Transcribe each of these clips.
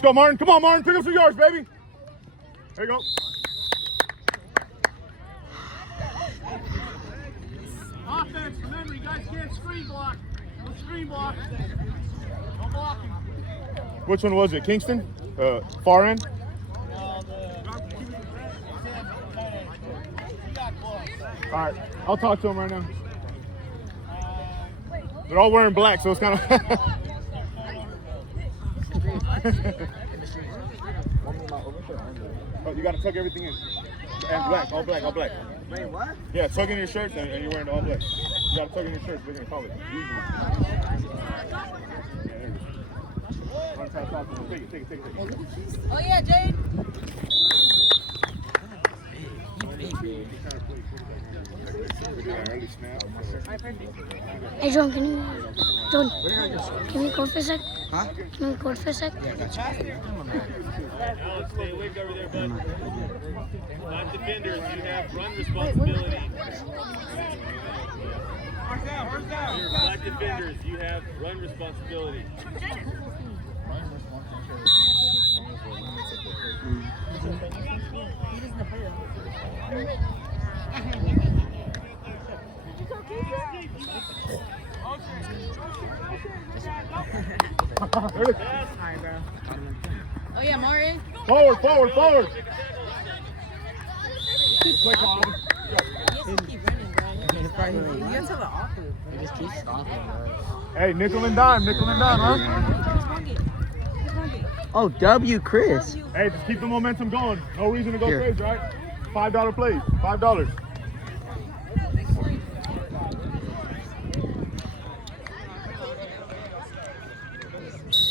Let's go, Martin. Come on, Martin. Pick up some yards, baby. There you go. Offense, remember, you guys can't screen block. No screen block. No blocking. Which one was it? Kingston? Far end? All right, I'll talk to him right now. They're all wearing black, so it's kind of. Oh, you got to tuck everything in. And black, all black, all black. Wait, what? Yeah, tuck in your shirts and you're wearing all black. You got to tuck in your shirts. We're going to call it. Usually. Take it. Oh yeah, Jade. Hey, John, can you record for a sec? Huh? Can you record for a sec? Yeah, gotcha. Alex, stay awake over there, bud. Not defenders, you have run responsibility. Horse down. You're flat defenders, you have run responsibility. Oh yeah, Martin. Forward. Yes, keep running, bro. You get to the office. It just keeps stopping, bro. Hey, nickel and dime, huh? Oh, W, Chris. Hey, just keep the momentum going. No reason to go Here. crazy, right? $5 plays, $5.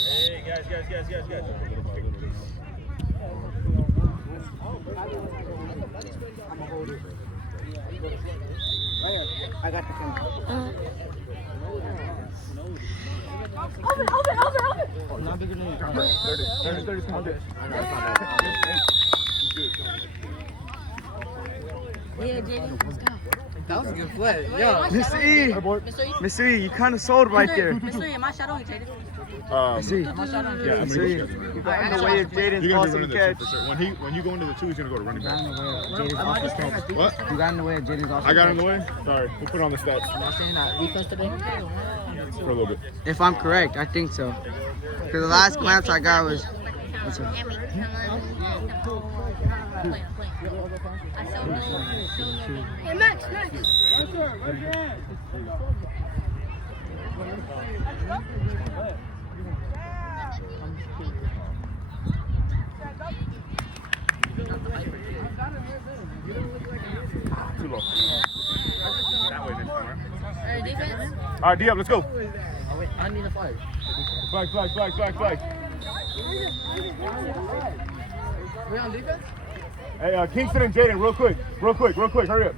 Hey, guys. I got the phone. Over. Not bigger than you. 30, come on, Yeah, Jade. Let's go. That was a good play. Wait, Yo, am I Miss shadowing E. you? Hey, boy. Mr. E? Miss E, you kind of sold right there. Mr. E, am I shadowing you, Jade? Miss E. Am I shadowing you? Yeah, Miss E. You got in the way of Jaden's You're gonna be awesome running the catch. two for sure. When you go into the two, he's gonna go to running back. What? You got in the way of Jaden's awesome I got in the way? Sorry, we'll put it on the stats Not saying that defense today? for a little bit. If I'm correct, I think so. Because the last glance I got was. What's up? Hey, Max. Too low. That way next time, right? Alright, defense. All right, D up, let's go. I need a flag. Flag. We on defense? Hey, Kingston and Jaden, real quick, hurry up.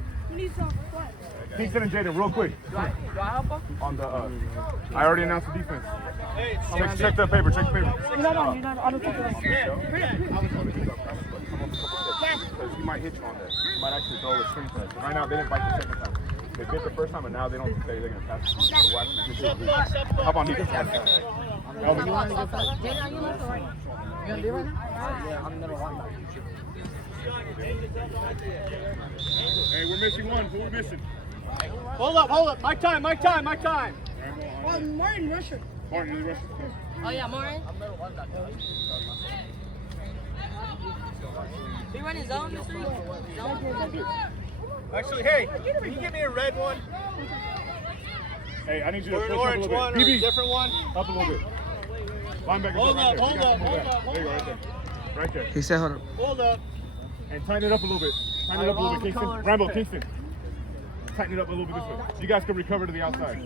Kingston and Jaden, real quick. Do I help him? On the, I already announced the defense. Hey, Check the paper, You're not on. I don't take it. Because he might hit you on that. He might actually throw a screen pass. Right now, they didn't bite the second time. They bit the first time, and now they don't think they're going to pass it. So watch it. Hop on defense. Elvin. Jade, are you left or right? You gonna do right now? Yeah, I'm number one. Hey, we're missing one. Who are we missing? hold up. My time. Oh, Martin Rusher. Martin, you're the Russian. Oh yeah, Martin. Are you running zone, Mr. E? Zone? Actually, hey, can you give me a red one? Hey, I need you to Or an push up a orange little one, bit. or a BB, different one? up a little bit. Linebacker, Hold right up, there. hold You got up, to move hold back. up, hold There you go, right there. Right there. He said, hold up. Hold up. And tighten it up a little bit. Tighten it up a little bit, Kingston. Rambo, Kingston. Tighten it up a little bit this way. So you guys can recover to the outside.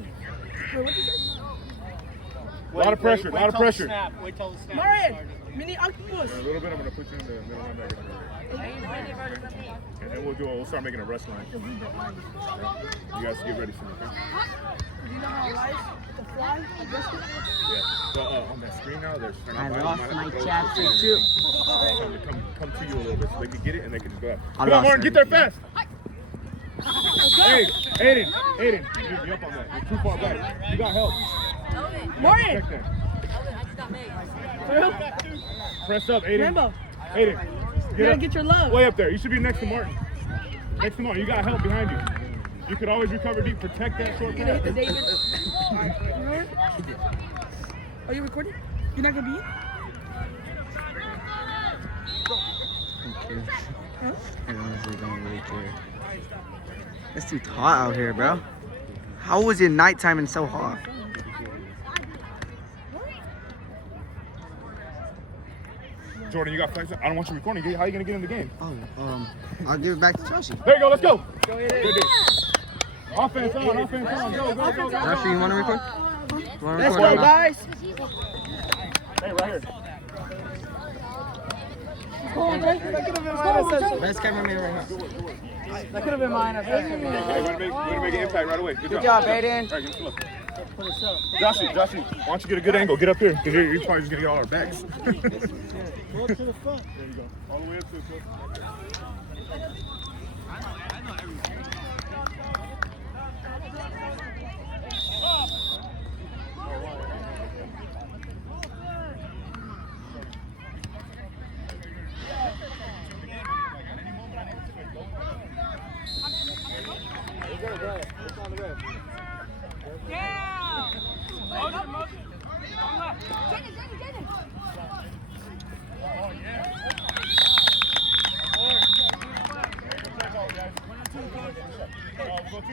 A lot of pressure, Wait till the snap. Wait till the snap. Martin. Mini octopus. A little bit, I'm going to put you in the middle linebacker. And then we'll start making a rush line. You guys get ready soon, okay? You know how life, the fly, adjusted? Yeah. So on that screen now, they're I lost my chapter too. Come to you a little bit so they can get it and they can go out. I Come on, lost Martin, get there fast. Hey, Aiden, you up on that. You're too far back. You got help. Martin. Check that. got made. Press up, Aiden. Rambo, Aiden. you gotta get your love. Way up there. You should be next to Martin. Next to Martin. You got help behind you. You could always recover deep. Protect that short You gonna hit the pass. David. Are you recording? You're not gonna be in? I honestly don't really care. It's too hot out here, bro. How was it nighttime and so hot? Jordan, you got flex. I don't want you recording. How are you going to get in the game? Oh, I'll give it back to Joshie. There you go. Let's go. Good day. Offense on. Offense on. Go. Joshie, you want to record? You wanna Let's record or go, not? guys. Hey, right here. Go on, Jay. That could have been mine. Best cameraman right here. That could have been mine. Hey, way to make an impact right away. Good Good job, Aiden. All right, give us a look. Joshie, why don't you get a good angle? Get up here, because you're probably just going to get all our backs. Go to the front. There you go. All the way up to the front.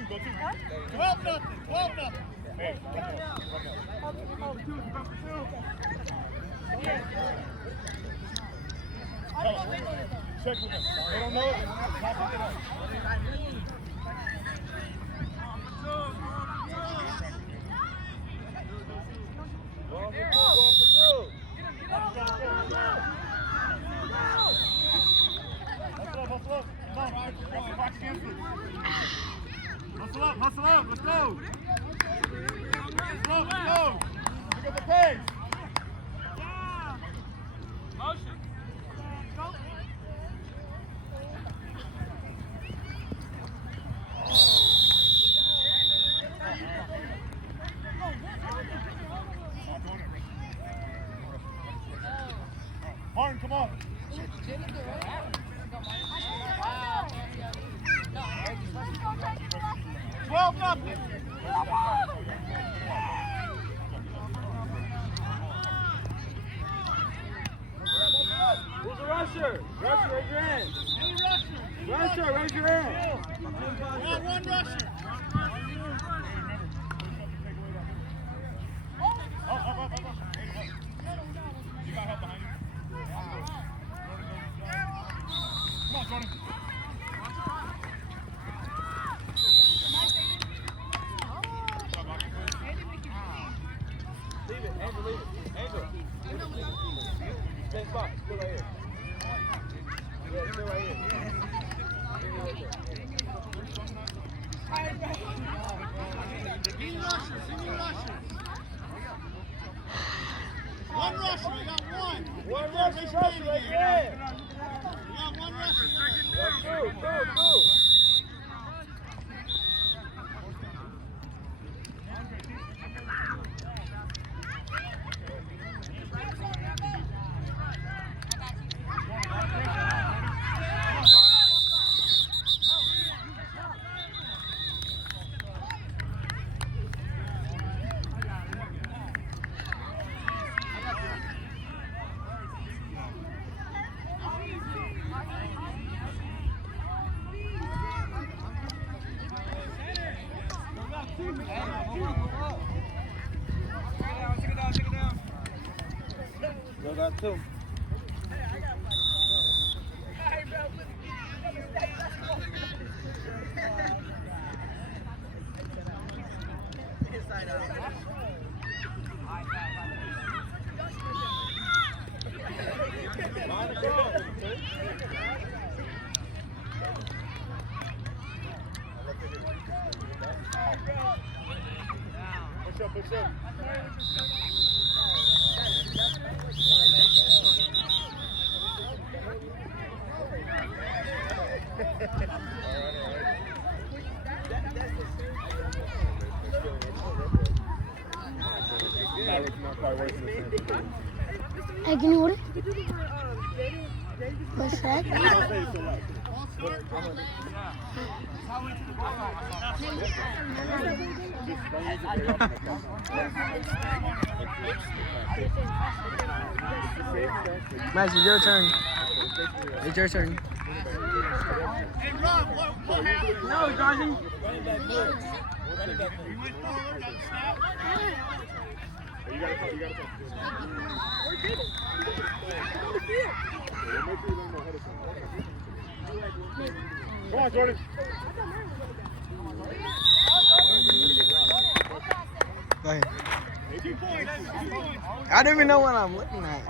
Go two. 12-0. Hey, check with them. They don't know it. Hustle up, let's go! Let's go! Look at the pace! Motion! Martin, come on! 12-0. Who's the rusher? Rusher, raise your hand. Rusher, raise your hand. One rusher. Up. You got help behind you. Come on, Jordan. Leave it. Angel. Same spot. Still right here. Yeah, still right here. One rusher. We got one. One rusher right there. We got one rusher. Two. Still got two. Push up. Probably worse than the same. Hey, can you order? What's that? Max, it's your turn. It's your turn. No, Johnny. You gotta come. Come on, Jordan. Go ahead. I don't even know what I'm looking at.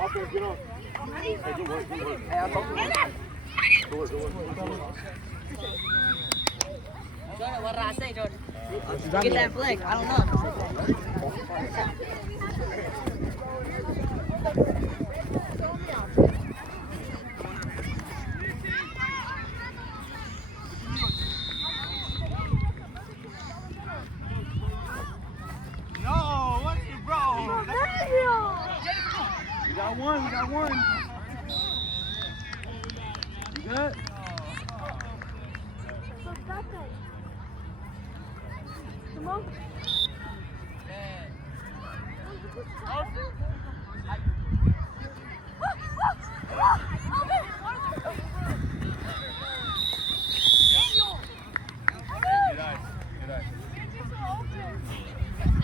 Offense, get on. Hey, good work. Good work. Jordan, what did I say, Jordan? Get that flag. I don't know. We got one. You good?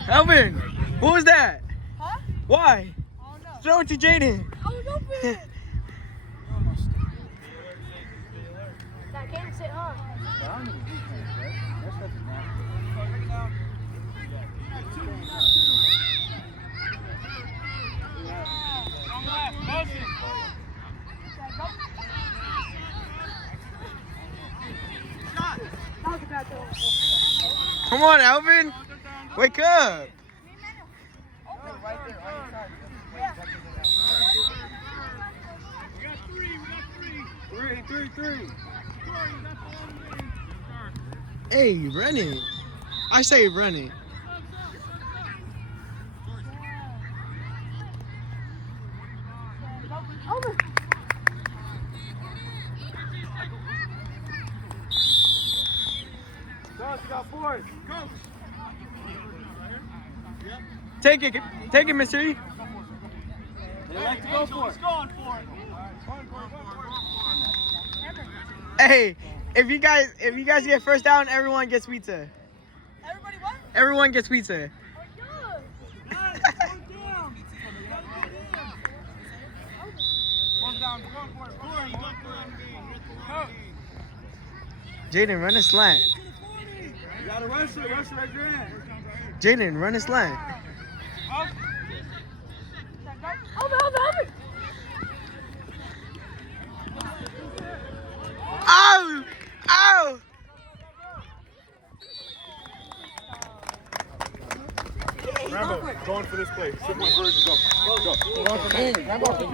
Elvin, what was that? Huh? Why? Throw it to Jaden. I was open. That can't sit, huh? Come on, Elvin. Wake up. Three. Hey, run it. I say run it. Take it, Mystery. They like to go for it. Hey, if you guys get first down, everyone gets pizza. Everybody what? Everyone gets pizza. Jaden, run a slant. You gotta rush it right there. Jaden, run a slant. Ow! Ow! Rambo, going for this play. 6-1 version, go.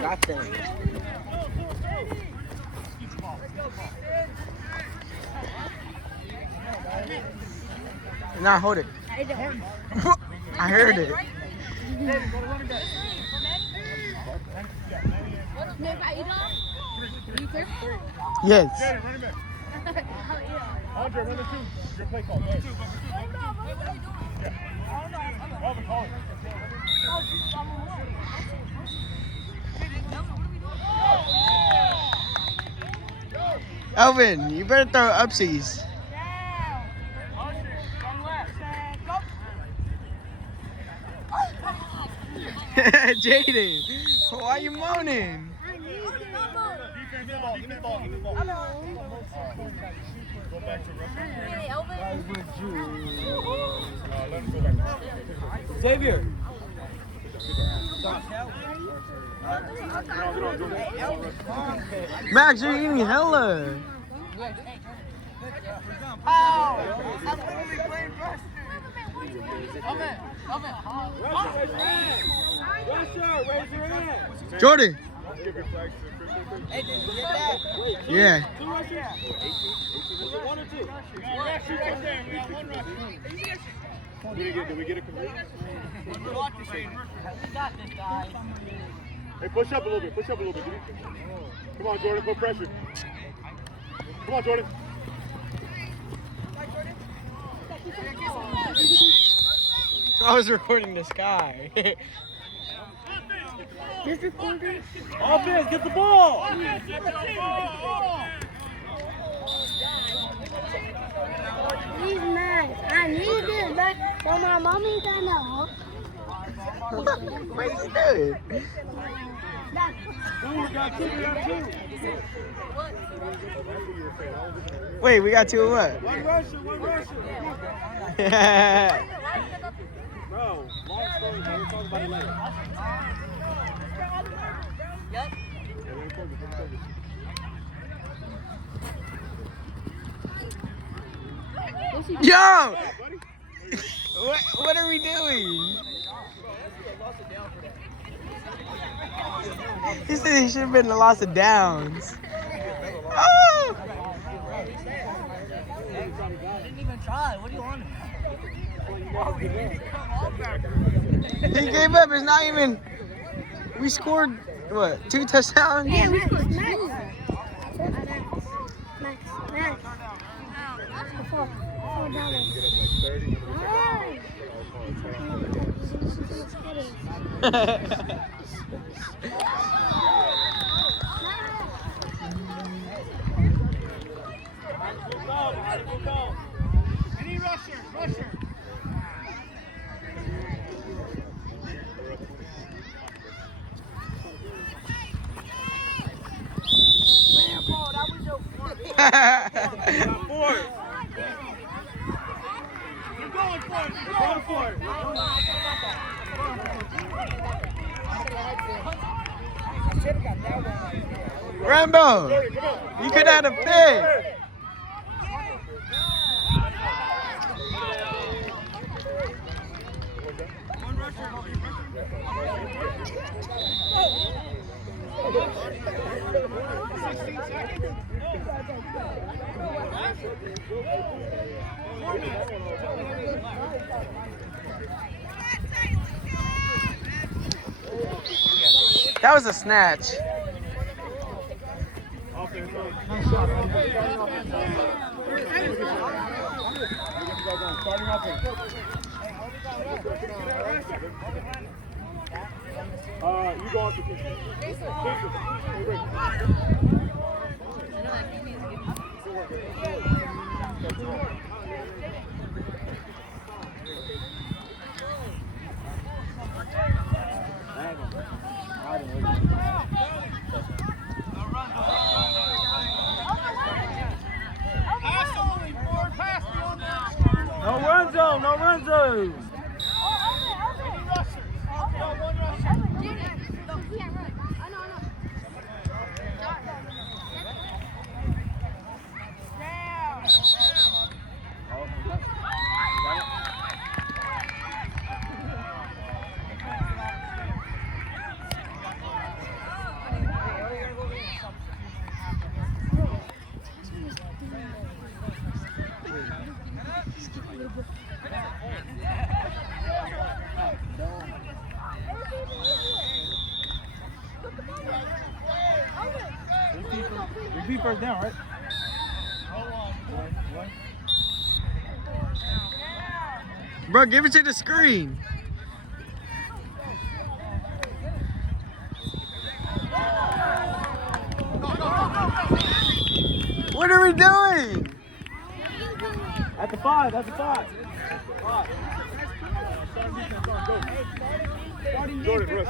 Got them. Nah, hold it. I heard it. Yes. Jaden, running back. Andre, run the two. Your play call. Go ahead. Yeah. Alvin, call it. Elvin, you better throw upsies. Jaden, why are you moaning? Give me the ball. Go back to Russell. Let him go back. Xavier. Max, you're eating hella. Jordan. Give your flags to Chris. Hey, did you get that? Yeah. Two rushers? Was it one or two? One rusher right there. We got one rusher. Did we get a complete? We got this guy. Hey, push up a little bit. Push up a little bit. Come on, Jordan. Put pressure. Come on, Jordan. I was recording this guy. Just recording. Offense, get the ball! He's nice. I need this, but so my mommy gonna help. What is he doing? Hoover got two, we got two. Wait, we got two of what? One rusher, one rusher. Bro, long story, man. We'll talk about it later. Yep. Yo! What are we doing? He said he should have been the loss of downs. Oh! Didn't even try. What do you want? He gave up. It's not even. We scored, what, 2 touchdowns? Yeah, we scored nice. Max. Any rusher. You're going for it. You're going for it. Rambo, you could have had a pick. That was a snatch. You go on to No run zone, no run zone. We beat first down, right? Bro, give it to the screen. What are we doing? At the 5, at the 5. Jordan, rush.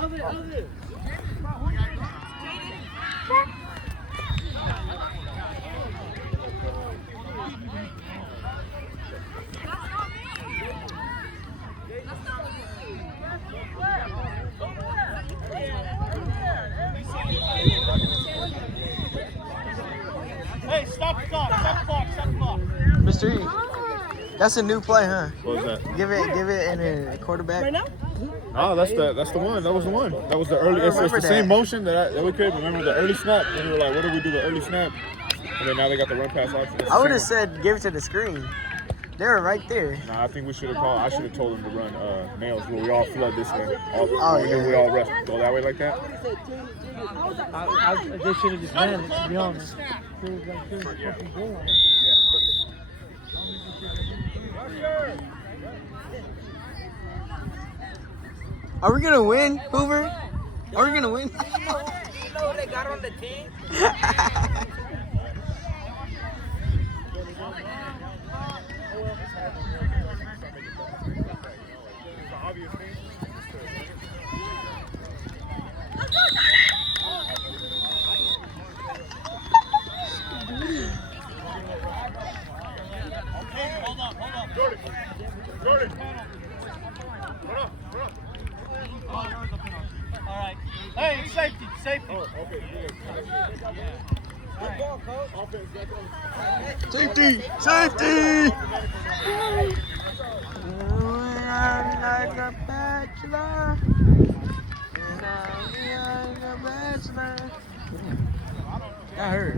Hey, stop the clock. Mr. E, that's a new play, huh? What was that? Give it in a quarterback. Right now? No, that's the one. That was the one. That was the early. It's the same motion that we could remember the early snap. And we were like, what do we do the early snap? And then now they got the run pass option. I would have said give it to the screen. They were right there. Nah, I think we should have called. I should have told them to run nails where we all flood this way. Yeah. We all rest. Go that way like that. They should have just ran it, to be honest. Are we gonna win, Hoover? Are we gonna win? You know who they got on the team? Jordan. All right. Hey, safety. Oh, okay. Safety! Like a bachelor. That hurt.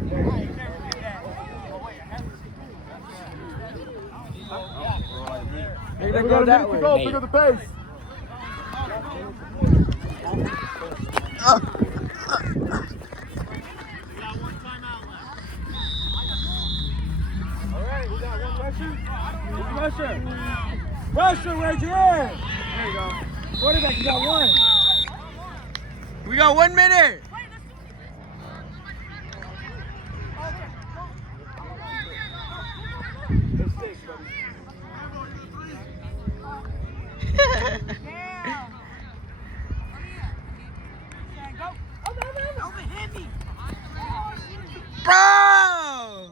They're gonna go that way. Pick up the pace. Alright, we got one rusher. Rusher, raise your hand. There you go. Quarterback, you got one. We got 1 minute. Bro!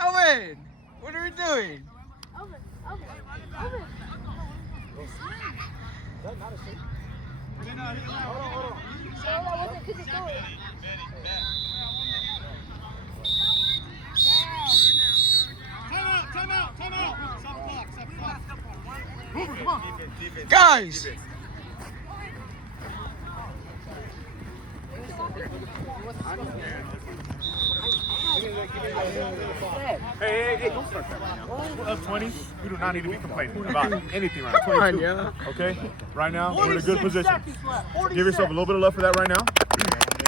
Owen, what are we doing? Over. Time out. Guys! Hey, don't start that right now. We're up 20. We do not need to be complaining about anything right now. Come on, 22. yeah. Okay? Right now, we're in a good position. Give yourself a little bit of love for that right now.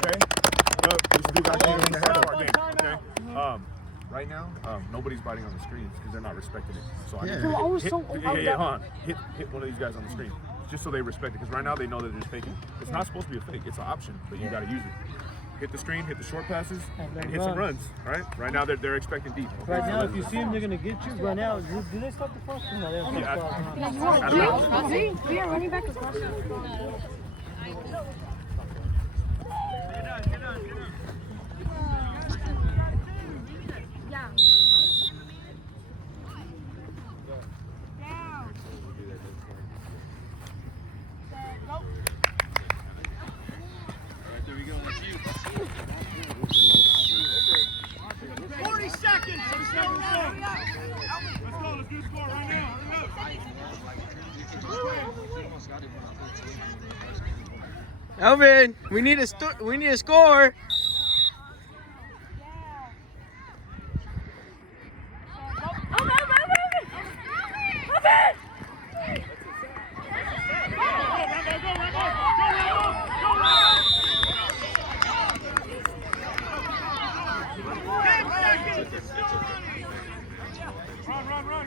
Okay? These dudes got to in the head of our game. Okay? Right now, nobody's biting on the screens because they're not respecting it. So I need to hit one of these guys on the screen just so they respect it. Because right now they know that they're just faking. It's not supposed to be a fake. It's an option, but you got to use it. Hit the screen, hit the short passes, and hit some runs. Right? Right now they're expecting deep. Okay? Right now, if you see them, they're gonna get you. Run out. Do they start the first? No, they don't start. We are running back across. Yeah. There we go. That's you. 40 seconds. Let's go. Let's do a score right now. Elvin, we need a score.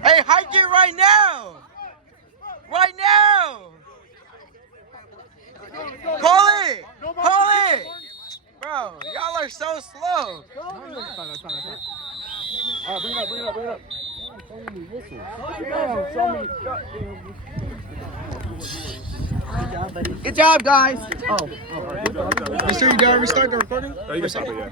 Hey, hike it right now! Right now! Call it! Call it! Bro, y'all are so slow. Bring it up. Good job, guys. All right. Make sure you gotta restart the recording. You can stop it, yeah.